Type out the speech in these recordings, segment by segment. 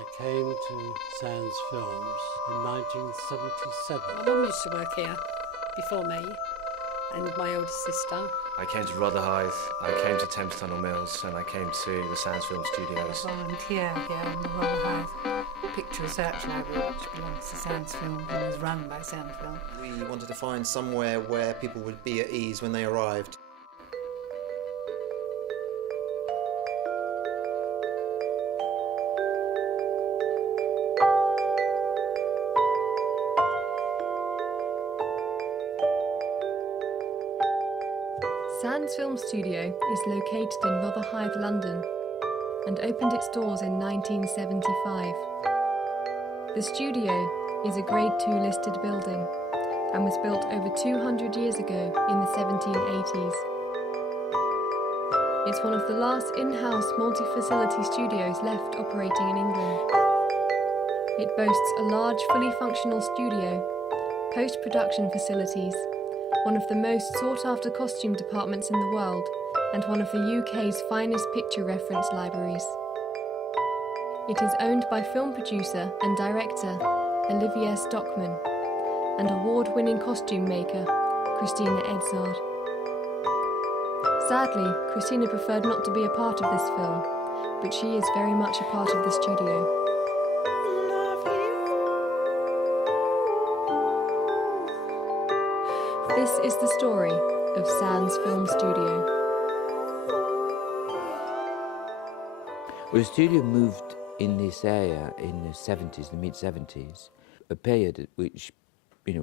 I came to Sands Films in 1977. My mum used to work here before me, and my older sister. I came to Rotherhithe, I came to Thames Tunnel Mills, and I came to the Sands Film Studios. I volunteer here in the Rotherhithe Picture Research Library, which belongs to Sands Film and is run by Sands Film. We wanted to find somewhere where people would be at ease when they arrived. Sands Film Studio is located in Rotherhithe, London, and opened its doors in 1975. The studio is a Grade II listed building and was built over 200 years ago in the 1780s. It's one of the last in-house multi-facility studios left operating in England. It boasts a large, fully functional studio, post-production facilities, one of the most sought-after costume departments in the world, and one of the UK's finest picture reference libraries. It is owned by film producer and director Olivier Stockman and award-winning costume maker Christina Edzard. Sadly, Christina preferred not to be a part of this film, but she is very much a part of the studio. This is the story of Sands Film Studio. Well, the studio moved in this area in the 70s, the mid-70s, a period at which,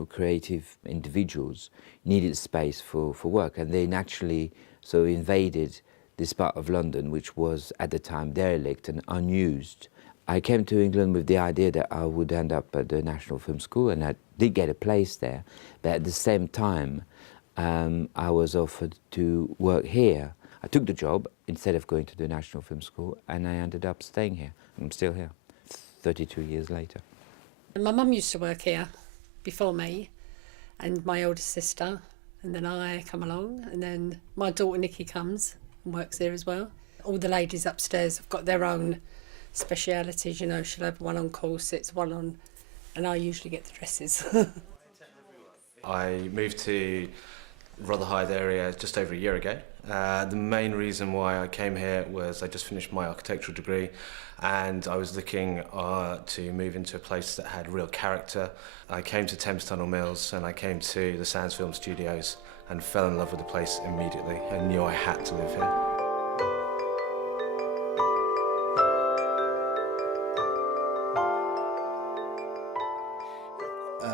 creative individuals needed space for work, and they naturally invaded this part of London, which was at the time derelict and unused. I came to England with the idea that I would end up at the National Film School, and I did get a place there, but at the same time I was offered to work here. I took the job instead of going to the National Film School, and I ended up staying here. I'm still here, 32 years later. My mum used to work here before me, and my older sister, and then I come along, and then my daughter Nikki comes and works here as well. All the ladies upstairs have got their own specialities, she'll have one on corsets, one on, and I usually get the dresses. I moved to Rotherhithe area just over a year ago. The main reason why I came here was I just finished my architectural degree, and I was looking to move into a place that had real character. I came to Thames Tunnel Mills and I came to the Sands Film Studios and fell in love with the place immediately. I knew I had to live here.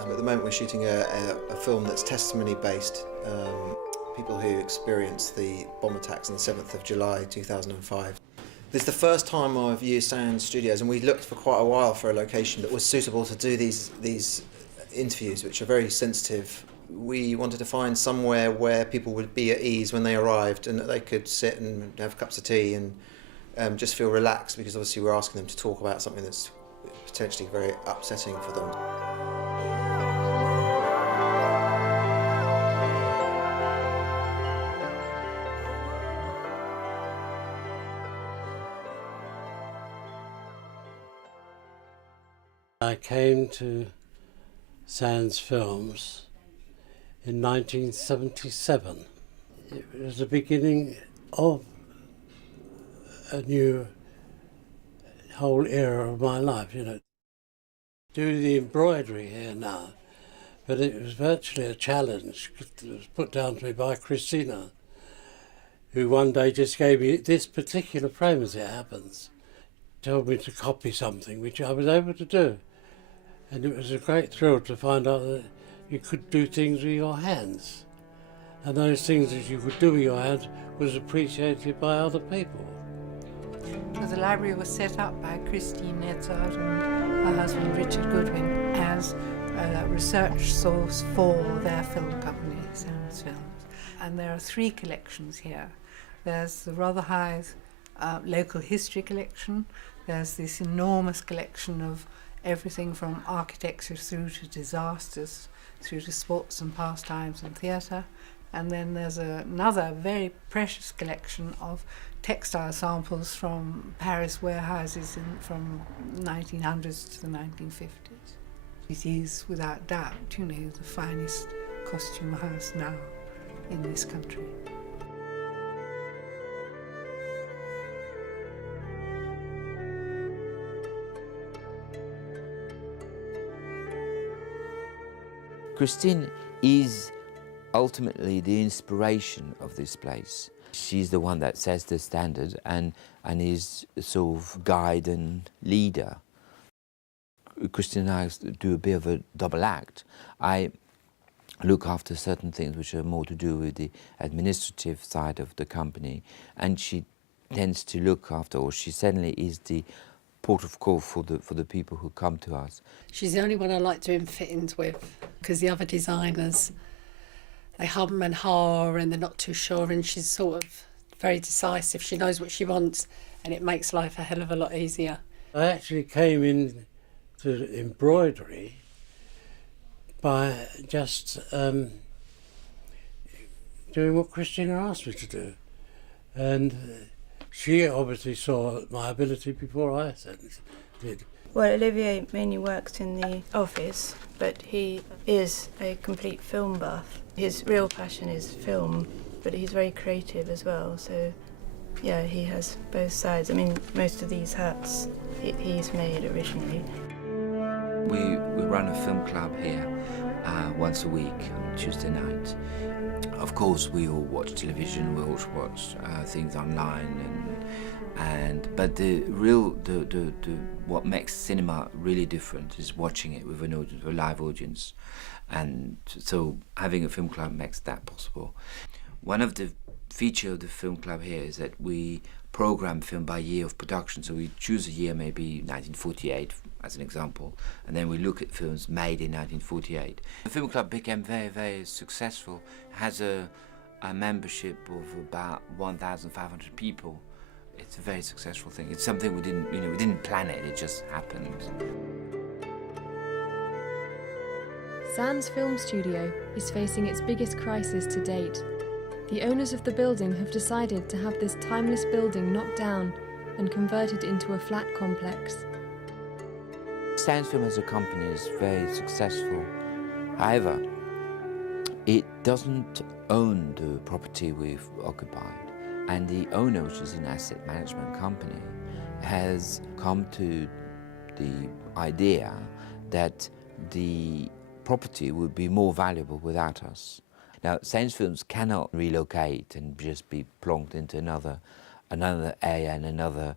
At the moment we're shooting a film that's testimony based, people who experienced the bomb attacks on the 7th of July 2005. This is the first time I've used Sands Studios, and we looked for quite a while for a location that was suitable to do these interviews, which are very sensitive. We wanted to find somewhere where people would be at ease when they arrived, and that they could sit and have cups of tea and just feel relaxed, because obviously we're asking them to talk about something that's potentially very upsetting for them. I came to Sands Films in 1977. It was the beginning of a new whole era of my life, Do the embroidery here now, but it was virtually a challenge. It was put down to me by Christina, who one day just gave me this particular frame, as it happens, told me to copy something, which I was able to do. And it was a great thrill to find out that you could do things with your hands. And those things that you could do with your hands was appreciated by other people. So the library was set up by Christine Edzard and her husband Richard Goodwin as a research source for their film company, Sands Films. And there are 3 collections here. There's the Rotherhithe local history collection. There's this enormous collection of everything from architecture through to disasters, through to sports and pastimes and theatre. And then there's another very precious collection of textile samples from Paris warehouses from 1900s to the 1950s. It is, without doubt, the finest costume house now in this country. Christine is ultimately the inspiration of this place. She's the one that sets the standard and is a sort of guide and leader. Christine and I do a bit of a double act. I look after certain things which are more to do with the administrative side of the company, and she tends to look after, or she certainly is the port of call for the people who come to us. She's the only one I like doing fittings with, because the other designers, they hum and haw and they're not too sure, and she's sort of very decisive. She knows what she wants, and it makes life a hell of a lot easier. I actually came in to embroidery by just doing what Christina asked me to do, and she obviously saw my ability before I did. Well, Olivier mainly works in the office, but he is a complete film buff. His real passion is film, but he's very creative as well, so yeah, he has both sides. I mean, most of these hats he's made originally. We run a film club here once a week on Tuesday night. Of course, we all watch television, we all watch things online, but what makes cinema really different is watching it with a live audience, and so having a film club makes that possible. One of the features of the film club here is that we program film by year of production, so we choose a year, maybe 1948 as an example, and then we look at films made in 1948. The film club became very, very successful, has a membership of about 1,500 people. It's a very successful thing. It's something we didn't plan it just happened. Sands Film Studio is facing its biggest crisis to date. The owners of the building have decided to have this timeless building knocked down and converted into a flat complex. Sands Film as a company is very successful. However, it doesn't own the property we've occupied, and the owner, which is an asset management company, has come to the idea that the property would be more valuable without us. Now, Sands Films cannot relocate and just be plonked into another area and another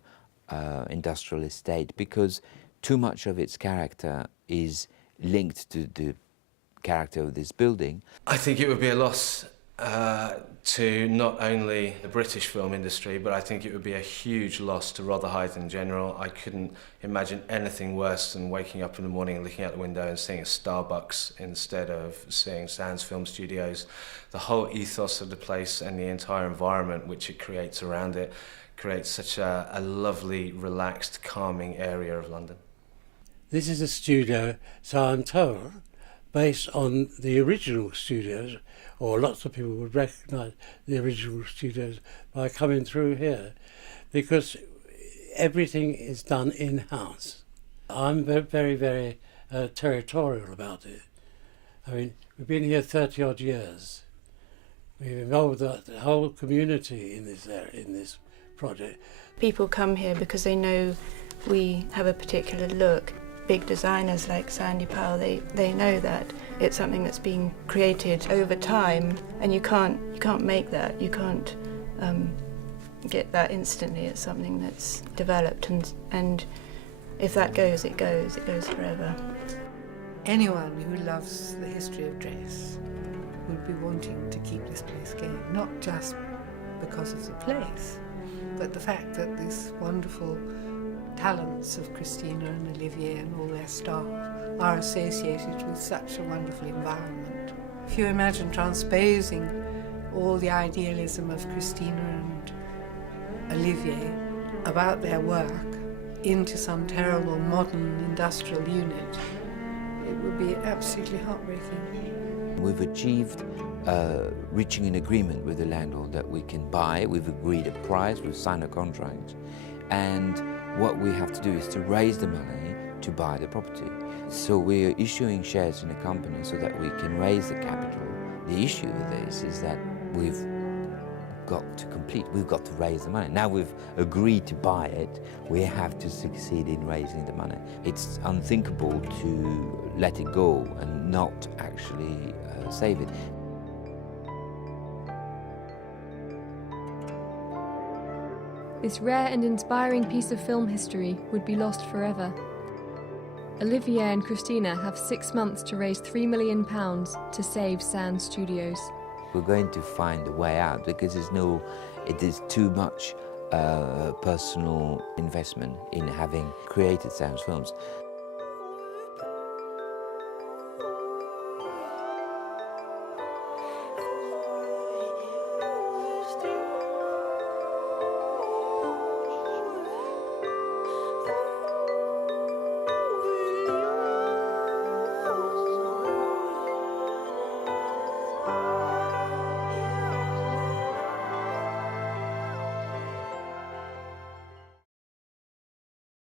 industrial estate, because too much of its character is linked to the character of this building. I think it would be a loss to not only the British film industry, but I think it would be a huge loss to Rotherhithe in general. I couldn't imagine anything worse than waking up in the morning and looking out the window and seeing a Starbucks instead of seeing Sands Film Studios. The whole ethos of the place and the entire environment which it creates around it creates such a lovely, relaxed, calming area of London. This is a studio, so I'm told, based on the original studios, or lots of people would recognise the original studios by coming through here, because everything is done in-house. I'm very, very territorial about it. I mean, we've been here 30-odd years. We've involved the whole community in this area, in this project. People come here because they know we have a particular look. Big designers like Sandy Powell, they know that it's something that's being created over time, and you can't make that. You can't get that instantly. It's something that's developed, and if that goes, it goes forever. Anyone who loves the history of dress would be wanting to keep this place going, not just because of the place, but the fact that this wonderful talents of Christina and Olivier and all their staff are associated with such a wonderful environment. If you imagine transposing all the idealism of Christina and Olivier about their work into some terrible modern industrial unit, it would be absolutely heartbreaking. We've achieved reaching an agreement with the landlord that we can buy. We've agreed a price, we've signed a contract, and what we have to do is to raise the money to buy the property. So we're issuing shares in a company so that we can raise the capital. The issue with this is that we've got to raise the money. Now we've agreed to buy it, we have to succeed in raising the money. It's unthinkable to let it go and not actually save it. This rare and inspiring piece of film history would be lost forever. Olivier and Christina have 6 months to raise £3 million to save Sands Studios. We're going to find a way out because it is too much personal investment in having created Sands Films.